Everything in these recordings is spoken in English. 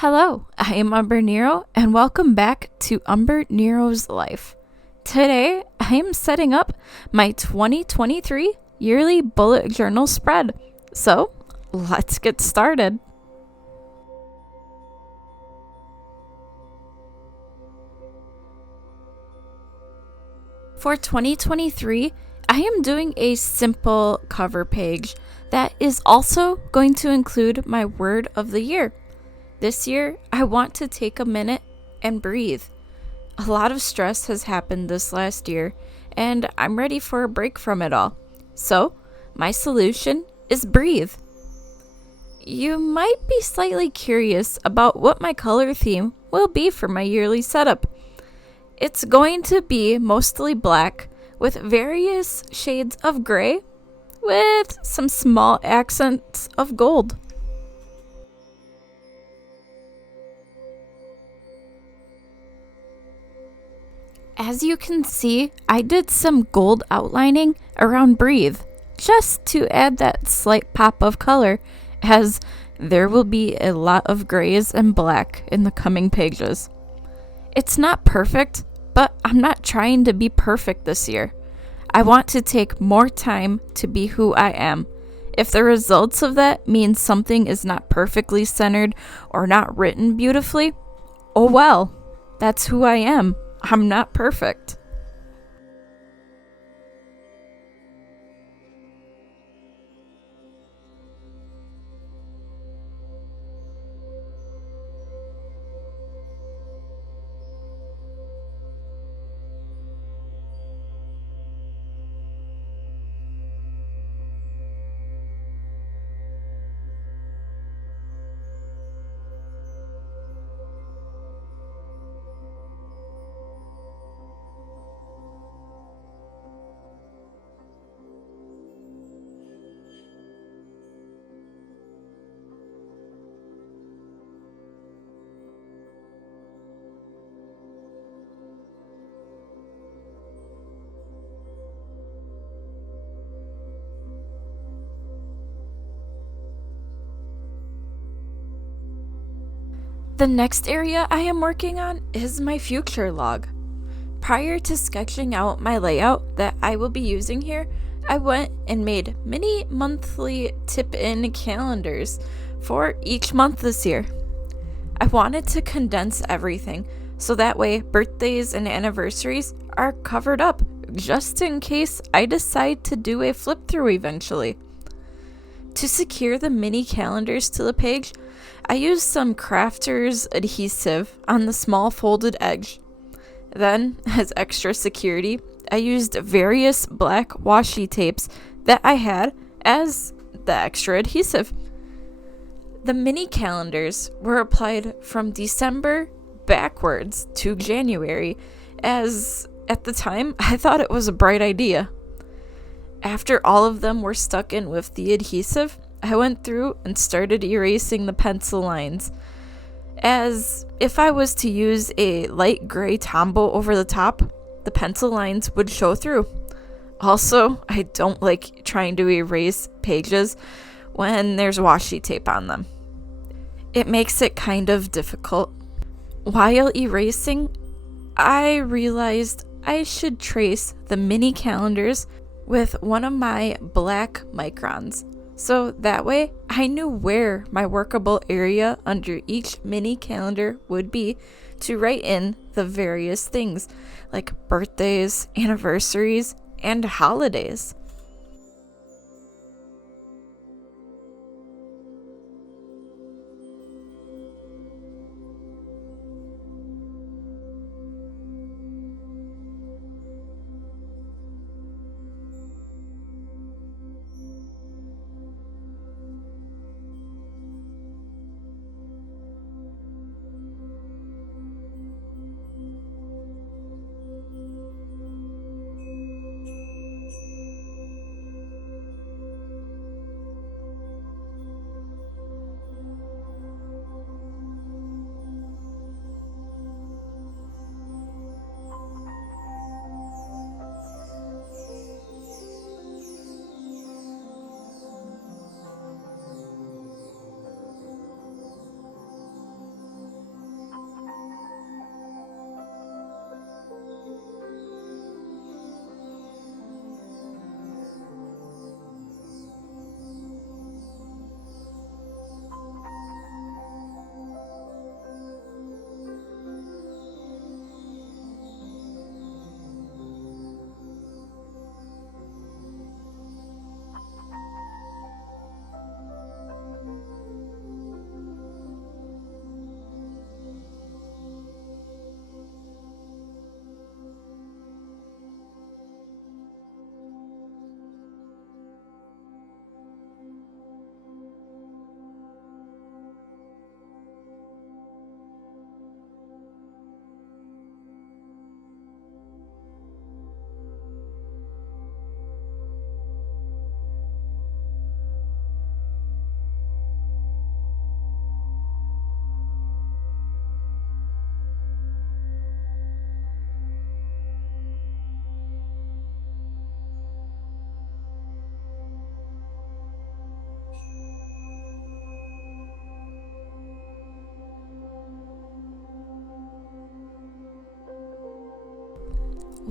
Hello, I am Umbrenero, and welcome back to Umbernero's Life. Today, I am setting up my 2023 yearly bullet journal spread. So, let's get started. For 2023, I am doing a simple cover page that is also going to include my word of the year. This year, I want to take a minute and breathe. A lot of stress has happened this last year, and I'm ready for a break from it all. So, my solution is breathe. You might be slightly curious about what my color theme will be for my yearly setup. It's going to be mostly black with various shades of gray with some small accents of gold. As you can see, I did some gold outlining around breathe, just to add that slight pop of color, as there will be a lot of grays and black in the coming pages. It's not perfect, but I'm not trying to be perfect this year. I want to take more time to be who I am. If the results of that mean something is not perfectly centered or not written beautifully, oh well, that's who I am. I'm not perfect. The next area I am working on is my future log. Prior to sketching out my layout that I will be using here, I went and made mini monthly tip-in calendars for each month this year. I wanted to condense everything so that way birthdays and anniversaries are covered up just in case I decide to do a flip through eventually. To secure the mini calendars to the page, I used some crafter's adhesive on the small folded edge. Then, as extra security, I used various black washi tapes that I had as the extra adhesive. The mini calendars were applied from December backwards to January, as at the time I thought it was a bright idea. After all of them were stuck in with the adhesive, I went through and started erasing the pencil lines, as if I was to use a light gray Tombow over the top, the pencil lines would show through. Also, I don't like trying to erase pages when there's washi tape on them. It makes it kind of difficult. While erasing, I realized I should trace the mini calendars with one of my black microns. So that way, I knew where my workable area under each mini calendar would be to write in the various things like birthdays, anniversaries, and holidays.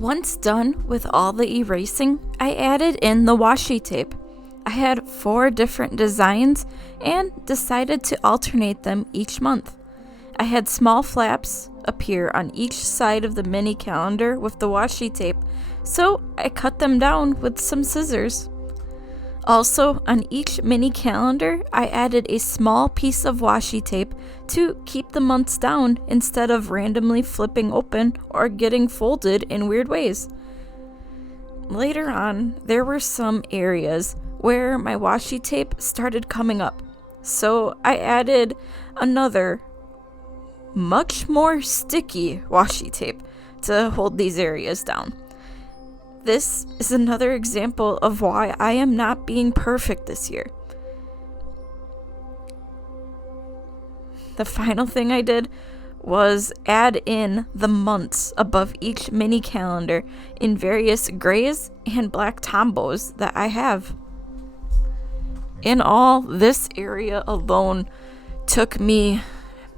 Once done with all the erasing, I added in the washi tape. I had 4 different designs and decided to alternate them each month. I had small flaps appear on each side of the mini calendar with the washi tape, so I cut them down with some scissors. Also, on each mini calendar, I added a small piece of washi tape to keep the months down instead of randomly flipping open or getting folded in weird ways. Later on, there were some areas where my washi tape started coming up, so I added another, much more sticky washi tape to hold these areas down. This is another example of why I am not being perfect this year. The final thing I did was add in the months above each mini calendar in various grays and black tombos that I have. In all, this area alone took me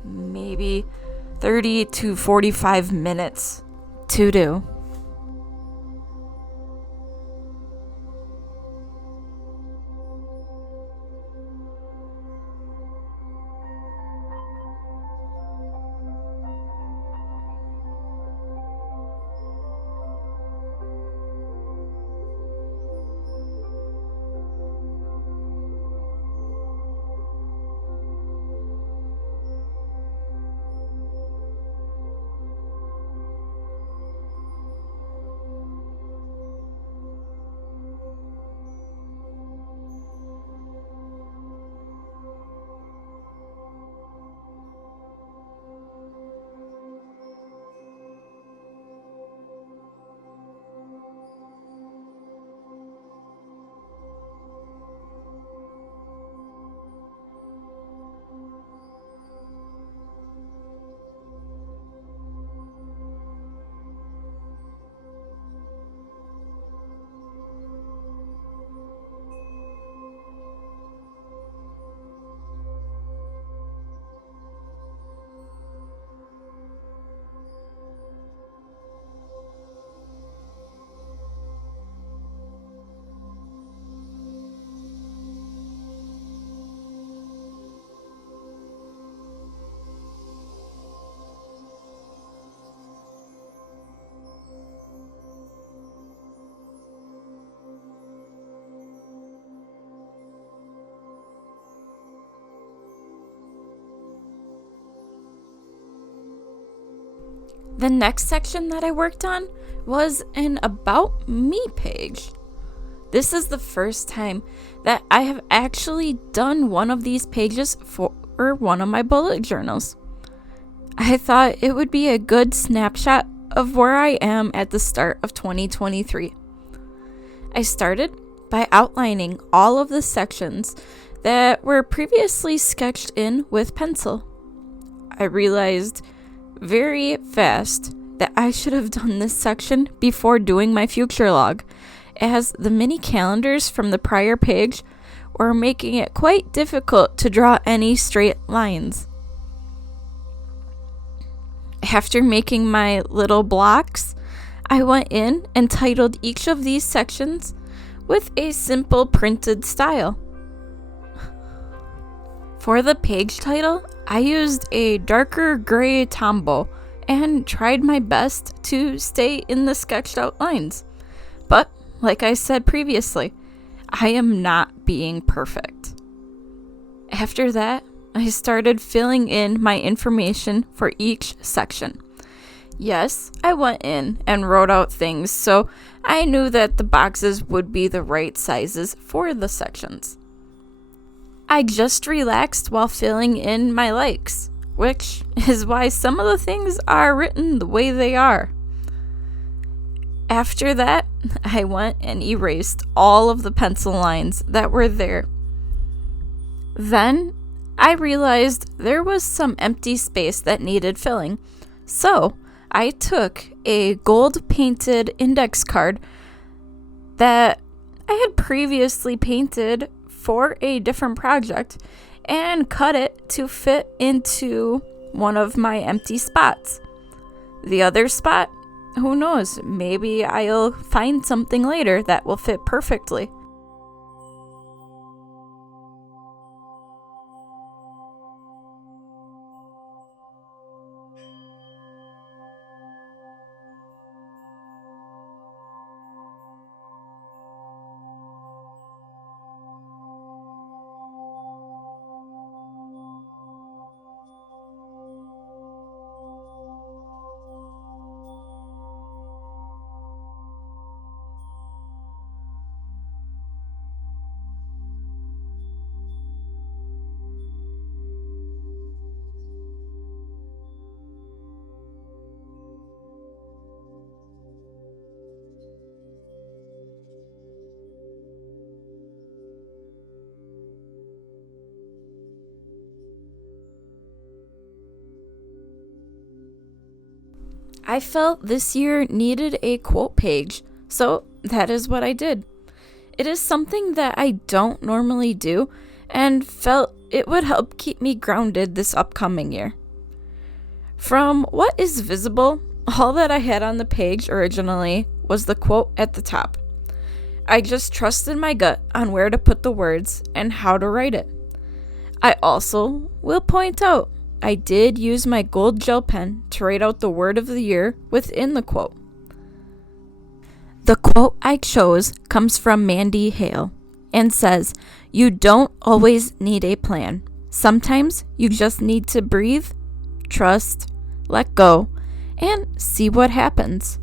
maybe 30 to 45 minutes to do. The next section that I worked on was an About Me page. This is the first time that I have actually done one of these pages for one of my bullet journals. I thought it would be a good snapshot of where I am at the start of 2023. I started by outlining all of the sections that were previously sketched in with pencil. I realized very fast that I should have done this section before doing my future log, as the mini calendars from the prior page were making it quite difficult to draw any straight lines. After making my little blocks, I went in and titled each of these sections with a simple printed style. For the page title, I used a darker gray tombow and tried my best to stay in the sketched out lines. But, like I said previously, I am not being perfect. After that, I started filling in my information for each section. Yes, I went in and wrote out things so I knew that the boxes would be the right sizes for the sections. I just relaxed while filling in my likes, which is why some of the things are written the way they are. After that, I went and erased all of the pencil lines that were there. Then, I realized there was some empty space that needed filling, so I took a gold painted index card that I had previously painted for a different project and cut it to fit into one of my empty spots. The other spot who knows, maybe I'll find something later that will fit perfectly. I felt this year needed a quote page, so that is what I did. It is something that I don't normally do and felt it would help keep me grounded this upcoming year. From what is visible, all that I had on the page originally was the quote at the top. I just trusted my gut on where to put the words and how to write it. I also will point out I did use my gold gel pen to write out the word of the year within the quote. The quote I chose comes from Mandy Hale and says, "You don't always need a plan. Sometimes you just need to breathe, trust, let go, and see what happens."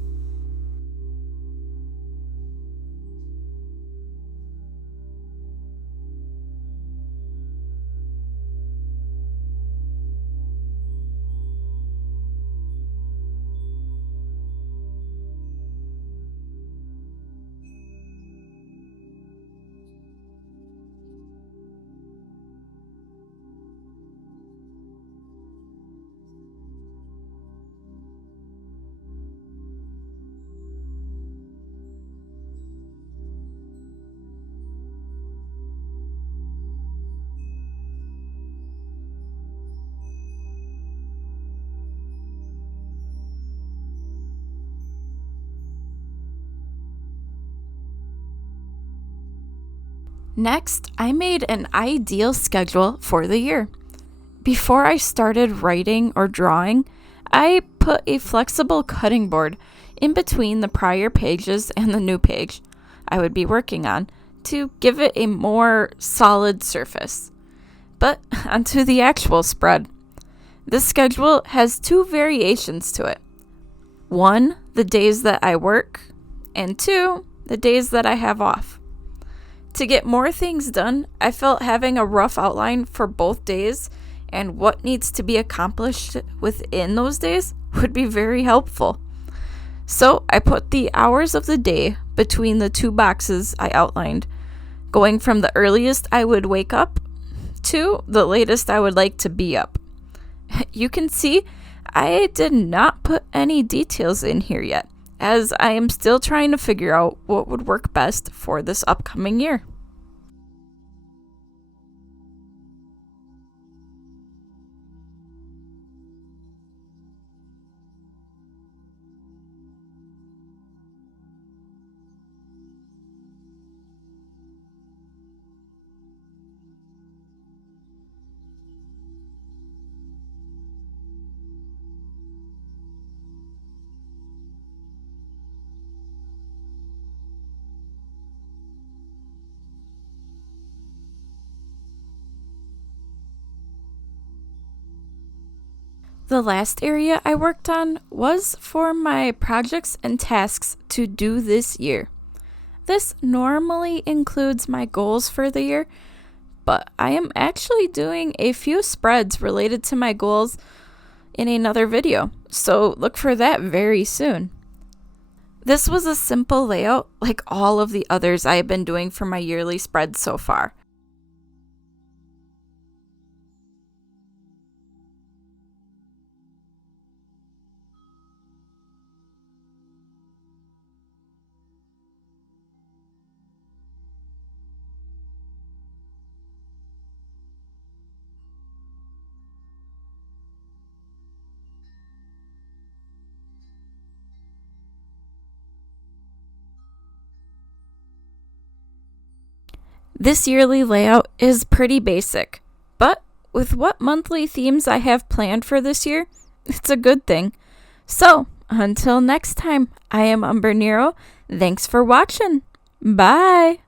Next, I made an ideal schedule for the year. Before I started writing or drawing, I put a flexible cutting board in between the prior pages and the new page I would be working on to give it a more solid surface. But onto the actual spread. This schedule has two variations to it. One, the days that I work, and two, the days that I have off. To get more things done, I felt having a rough outline for both days and what needs to be accomplished within those days would be very helpful. So I put the hours of the day between the two boxes I outlined, going from the earliest I would wake up to the latest I would like to be up. You can see I did not put any details in here yet, as I am still trying to figure out what would work best for this upcoming year. The last area I worked on was for my projects and tasks to do this year. This normally includes my goals for the year, but I am actually doing a few spreads related to my goals in another video, so look for that very soon. This was a simple layout like all of the others I have been doing for my yearly spreads so far. This yearly layout is pretty basic, but with what monthly themes I have planned for this year, it's a good thing. So, until next time, I am Umbrenero. Thanks for watching. Bye.